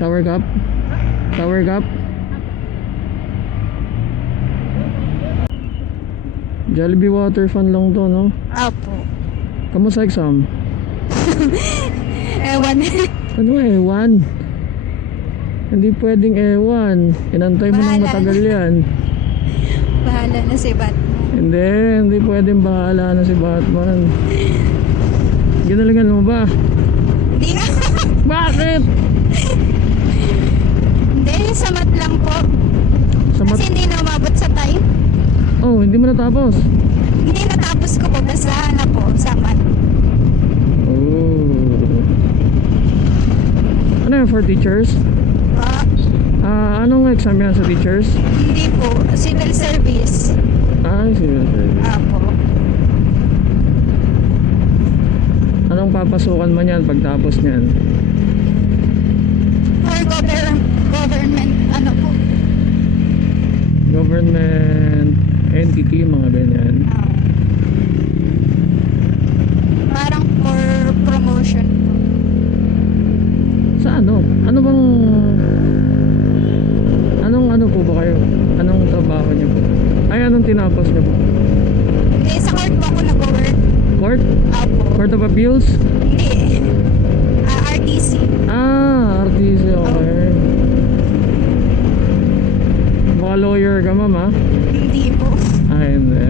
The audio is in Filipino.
Shower cup? Shower cup? Jollibee water fan lang to, no? Apo. Kamusta exam? Ewan. Ano ewan? Hindi pwedeng ewan. Inantay mo ng Bahala matagal na. yan. Bahala na si Batman. Hindi pwedeng bahala na si Batman. Ginalingan mo ba? Hindi na. Bakit? Hindi, samat lang po. Samat? Kasi hindi na umabot sa time. Oh, hindi mo natapos. Hindi natapos ko po. Basahan na po. Samat. Oh. Ano yun for teachers? Anong exam yan sa teachers? Hindi po. Civil service. Civil service. Apo. Anong papasukan mo niyan pagtapos niyan? For government, ano po? Government entity, mga ganyan. Parang for promotion po. Sa ano? Anong ano po ba kayo? Anong trabaho niyo po? Ay, anong tinapos niyo po? Hindi, sa court po ako nag-work. Court? Apo. Court of Appeals? Hindi. RTC. RTC, okay. Baka lawyer ka, ma'am, ha? Hindi po. Hindi.